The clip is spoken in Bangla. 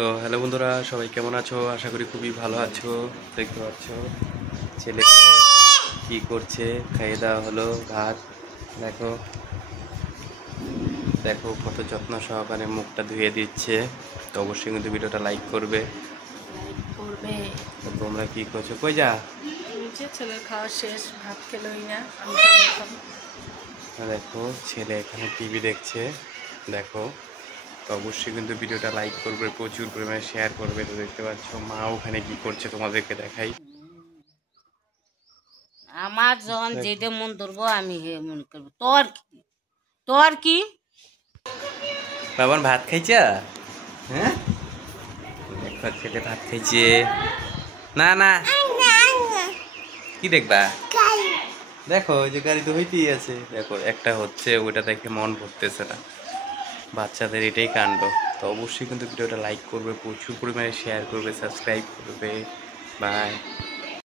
তো হ্যালো বন্ধুরা, সবাই কেমন আছো? আশা করি খুবই ভালো আছো। দেখতে পাচ্ছ ছেলেকে কি করছে, খাইয়ে দেওয়া হলো ভাত। দেখো দেখো কত যত্ন সহকারে মুখটা ধুয়ে দিচ্ছে। তো অবশ্যই কিন্তু ভিডিওটা লাইক করবে। লাইক করবে। তো তোমরা কি করছো? কই যা নিচে ছেলের খাওয়া শেষ, ভাত খেলোই না, আমি খাবো এখন। দেখো ছেলে এখানে টিভি দেখছে। দেখো, তো অবশ্যই কিন্তু ভিডিওটা লাইক করবে, প্রচুর পরিমাণে শেয়ার করবে। তো দেখতে পাচ্ছ মা ওখানে কি করছে তোমাদেরকে দেখাই। আমার যখন যেটা মন ধরবো আমি হে মনে করবো। তোর কি বাবার ভাত খাইছা? হ্যাঁ, দেখো ছেলে ভাত খাইছে। না না, কি দেখবা? দেখো ওই যে গাড়ি তো হইতেই আছে। দেখো একটা হচ্ছে, ওইটা দেখে মন ভরতেছে না। বাচ্চাদের এটাই কাণ্ড। তো অবশ্যই কিন্তু ভিডিওটা লাইক করবে, প্রচুর পরিমাণে শেয়ার করবে, সাবস্ক্রাইব করবে। বাই।